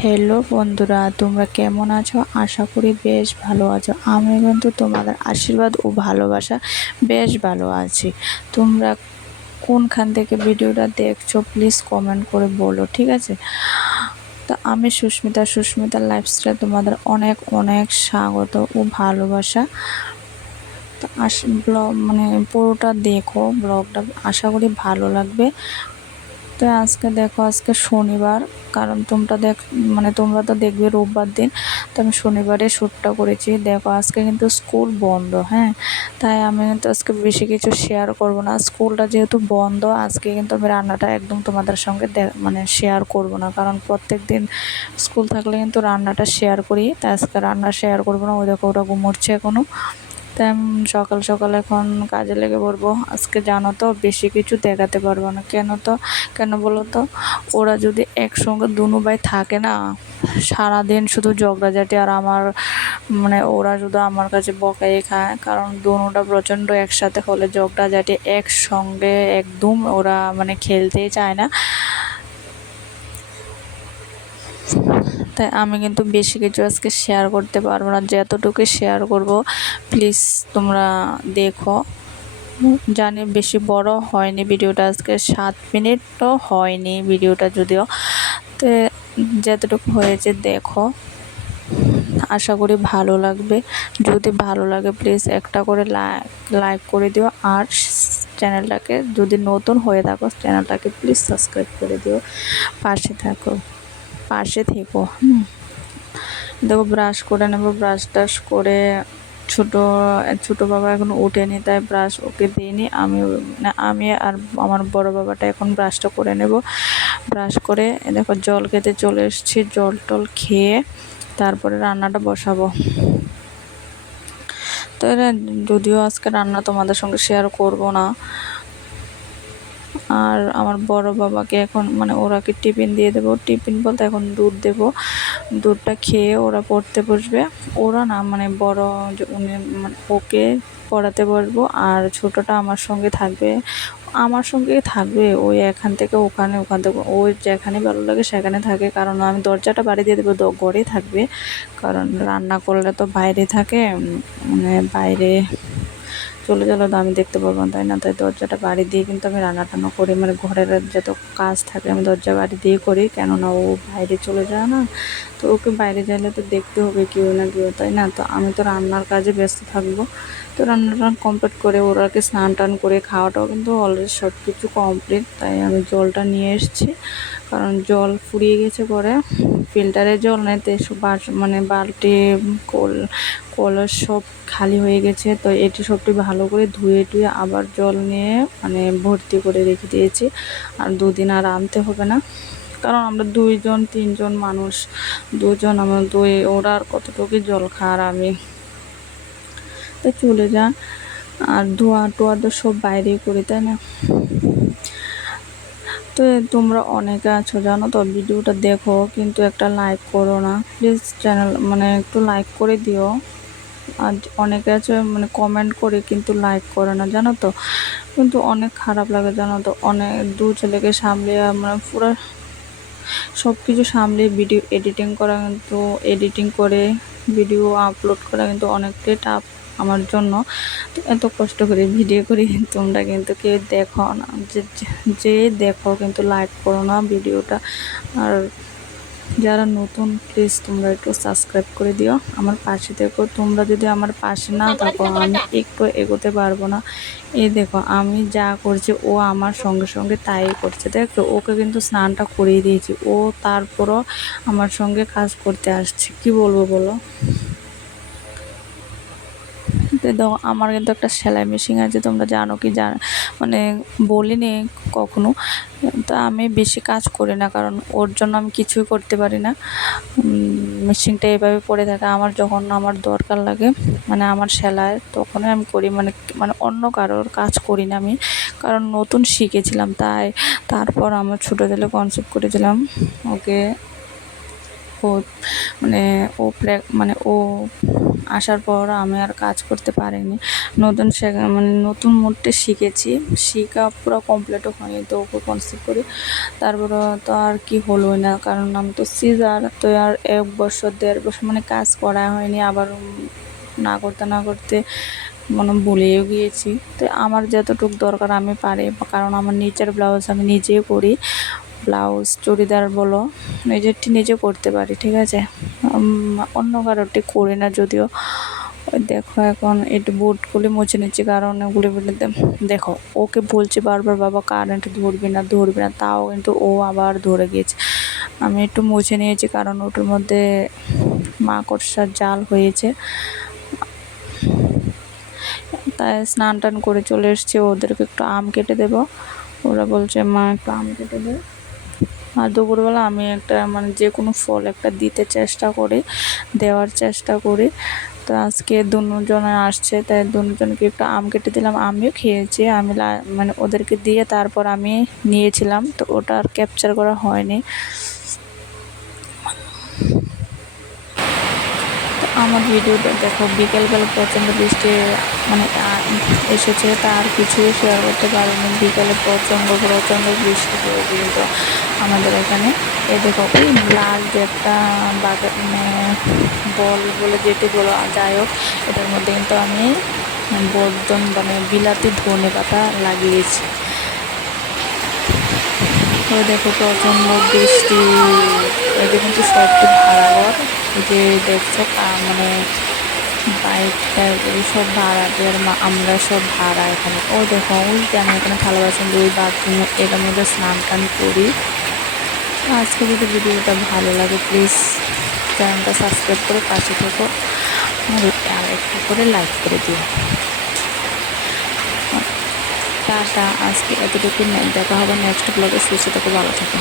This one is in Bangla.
হ্যালো বন্ধুরা, তোমরা কেমন আছো? আশা করি বেশ ভালো আছো। আমি কিন্তু তোমাদের আশীর্বাদ ও ভালোবাসা বেশ ভালো আছি। তোমরা কোনখান থেকে ভিডিওটা দেখছো প্লিজ কমেন্ট করে বলো, ঠিক আছে? তো আমি সুস্মিতার লাইফস্টাইল তোমাদের অনেক অনেক স্বাগত ও ভালোবাসা। তো ব্লগ পুরোটা দেখো, ব্লগটা আশা করি ভালো লাগবে। তো আজকে দেখো, আজকে শনিবার, কারণ তোমরা তো দেখবে রোববার দিন। তো আমি শনিবারে শ্যুটটা করেছি। দেখো আজকে কিন্তু স্কুল বন্ধ, হ্যাঁ, তাই আমি কিন্তু আজকে বেশি কিছু শেয়ার করব না। স্কুলটা যেহেতু বন্ধ, আজকে কিন্তু আমি রান্নাটা একদম তোমাদের সঙ্গে শেয়ার করব না, কারণ প্রত্যেক দিন স্কুল থাকলে কিন্তু রান্নাটা শেয়ার করি। তাই আজকে রান্না শেয়ার করব না। ওই দেখো ওরা ঘুমোচ্ছে এখনও। তাই আমি সকাল সকাল এখন কাজে লেগে পড়বো। আজকে জানো তো বেশি কিছু দেখাতে পারবো না। কেন বলো তো, ওরা যদি একসঙ্গে দুনু ভাই থাকে না, সারাদিন শুধু ঝগড়াঝাটি। আর আমার ওরা শুধু আমার কাছে বকাই খায়, কারণ দুনুটা প্রচণ্ড একসাথে হলে ঝগড়াঝাটি একসঙ্গে একদম ওরা খেলতেই চায় না। তাই আমি কিন্তু বেশি কিছু আজকে শেয়ার করতে পারবো না। যতটুকু শেয়ার করব প্লিজ তোমরা দেখো। জানি বেশি বড় হয়নি ভিডিওটা, আজকে 7 মিনিটও হয়নি ভিডিওটা যদিও। তো যতটুকু হয়েছে দেখো, আশা করি ভালো লাগবে। যদি ভালো লাগে প্লিজ একটা করে লাইক করে দিও। আর চ্যানেলটাকে যদি নতুন হয়ে থাকো, চ্যানেলটাকে প্লিজ সাবস্ক্রাইব করে দিও। পাশে থেকো। দেখো ব্রাশ করে নেবো। ব্রাশ টাশ করে ছোটো বাবা এখন ওঠেনি, তাই ব্রাশ ওকে দিইনি। আমি আর আমার বড় বাবাটা এখন ব্রাশটা করে নেব। ব্রাশ করে দেখো জল খেতে চলে এসেছি। জল টল খেয়ে তারপরে রান্নাটা বসাবো। তো যদিও আজকে রান্না তোমাদের সঙ্গে শেয়ার করব না। আর আমার বড় বাবাকে এখন ওরাকে টিফিন দিয়ে দেবো। টিফিন বলতে এখন দুধ দেব। দুধটা খেয়ে ওরা পড়তে বসবে। ওরা না বড় যে উনি ওকে পড়াতে বসবো, আর ছোটটা আমার সঙ্গে থাকবে। ওই এখান থেকে ওখানে, ওখান থেকে ওই যেখানে ভালো লাগে সেখানে থাকে, কারণ আমি দরজাটা বাড়ি দিয়ে দেবো। ঘরেই থাকবে, কারণ রান্না করলে তো বাইরে থাকে, বাইরে চলে গেলে তো আমি দেখতে পারবো না, তাই না? তাই দরজাটা বাড়ি দিয়ে কিন্তু আমি রান্না টান্না করি, ঘরের যত কাজ থাকে আমি দরজা বাড়ি দিয়ে করি, কেননা ও বাইরে চলে যায় না। তো ওকে বাইরে যাইলে তো দেখতে হবে কেউ না কেউ, তাই না? তো আমি তো রান্নার কাজে ব্যস্ত থাকবো। তো রান্নাটা কমপ্লিট করে ওরাকে স্নান টান করে খাওয়াটাও কিন্তু অলরেডি সব কিছু কমপ্লিট। তাই আমি জলটা নিয়ে এসেছি, কারণ জল ফুরিয়ে গেছে। পরে ফিল্টারের জল নেই, তো এসব বালতি কলস সব খালি হয়ে গেছে। তো এটি সবটি ভালো করে ধুয়ে টুয়ে আবার জল নিয়ে ভর্তি করে রেখে দিয়েছি। আর দুদিন আর আনতে হবে না, কারণ আমরা 2-3 জন মানুষ। ওরা আর কতটুকু জল খাওয়ার আমি। তো চলে যান। আর ধোয়া টোয়া তো সব বাইরেই করি, তাই না? তো তোমরা অনেকে আছো জানো তো, ভিডিওটা দেখো কিন্তু একটা লাইক করো না প্লিজ। চ্যানেল একটু লাইক করে দিও। আর অনেকে আছে কমেন্ট করে কিন্তু লাইক করে না, জানো তো। কিন্তু অনেক খারাপ লাগে, জানো তো। অনেক দু ছেলেকে সামলিয়ে পুরো সব কিছু সামলিয়ে ভিডিও এডিটিং করে ভিডিও আপলোড করা কিন্তু অনেকটাই টাফ আমার জন্য। তো এত কষ্ট করে ভিডিও করি, তোমরা কিন্তু কেউ দেখো না। যে দেখো কিন্তু লাইক করো না ভিডিওটা। আর যারা নতুন প্লিজ তোমরা একটু সাবস্ক্রাইব করে দিও, আমার পাশে থেকো। তোমরা যদি আমার পাশে না থাকো আমি একটু এগোতে পারবো না। এই দেখো আমি যা করছি ও আমার সঙ্গে সঙ্গে তাই করছে। দেখো ওকে কিন্তু স্নানটা করিয়ে দিয়েছি, ও তারপরও আমার সঙ্গে কাজ করতে আসছে। কি বলবো বলো? দেখো আমার কিন্তু একটা সেলাই মেশিন আছে, তোমরা জানো কি বলিনি কখনো। তা আমি বেশি কাজ করি না, কারণ ওর জন্য আমি কিছুই করতে পারি না। মেশিনটা এভাবে পড়ে থাকে। আমার যখন আমার দরকার লাগে আমার সেলাই, তখনই আমি করি। অন্য কারোর কাজ করি না আমি, কারণ নতুন শিখেছিলাম। তারপর আমার ছোটো ছেলে কনসেপ্ট করেছিলাম ওকে মানে ও আসার পর আমি আর কাজ করতে পারিনি। মানে নতুন মোডটা শিখেছি, শিখা পুরো কমপ্লিটও হয়নি, তো ওকে কনসিভ করি। তারপরে তো আর কি হলোই না, কারণ আমি তো সিজার, তো আর 1 বছর 1.5 বছর মানে কাজ করা হয়নি। আবার না করতে না করতে মানে ভুলেও গিয়েছি। তো আমার যতটুকু দরকার আমি পারি, কারণ আমার নিজের ব্লাউজ আমি নিজেই করি, ব্লাউজ চুড়িদার বলো নিজেরটি নিজে করতে পারি, ঠিক আছে। অন্য কারোরটি করি না যদিও। ওই দেখো এখন একটু বুটগুলি মুছে নিচ্ছি, কারণ ওগুলি দেখো ওকে বলছি বারবার বাবা কারেন্ট ধরবি না ধরবি না, তাও কিন্তু ও আবার ধরে গিয়েছে। আমি একটু মুছে নিয়েছি, কারণ ওটার মধ্যে মাকড়সার জাল হয়েছে। তাই স্নান টান করে চলে এসেছি, ওদেরকে একটু আম কেটে দেবো। ওরা বলছে মা একটু আম কেটে দে। আর দুপুরবেলা আমি একটা মানে যে কোনো ফল একটা দেওয়ার চেষ্টা করি। তো আজকে দুজনে আসছে, তাই দুজনকে একটু আম কেটে দিলাম, আমিও খেয়েছি। আমি মানে ওদেরকে দিয়ে তারপর আমি নিয়েছিলাম, তো ওটা আর ক্যাপচার করা হয়নি। আমার ভিডিওটা দেখো, বিকেলবেলা প্রচণ্ড বৃষ্টি মানে এসেছে, তার কিছুই শেয়ার করতে পারিনি। বিকেলে প্রচণ্ড বৃষ্টি হয়েছিল তো আমাদের এখানে। এই দেখো ওই লাল যে একটা বল বলে যেটি বলো, যাই হোক, এটার মধ্যে কিন্তু আমি মানে বিলাতি ধনে পাতা লাগিয়েছি। তো দেখো প্রচণ্ড বৃষ্টি, এদের কিন্তু সবটি ভাড়াঘর, এই যে দেখছো মানে বাইক সব ভাড়া, আমরা সব ভাড়া এখানে। ও দেখো ওই যে আমি এখানে ভালোবাসেন ওই বাথরুম, এটার মধ্যে স্নান টান করি। আজকে যদি ভিডিওটা ভালো লাগে প্লিজ চ্যানেলটা সাবস্ক্রাইব করে পাশে থেকো, আর একটু করে লাইক করে দিও। টাটা, আজকে এতটুকু, দেখা হবে নেক্সট ব্লগে। সুস্থ থেকো, ভালো থেকো।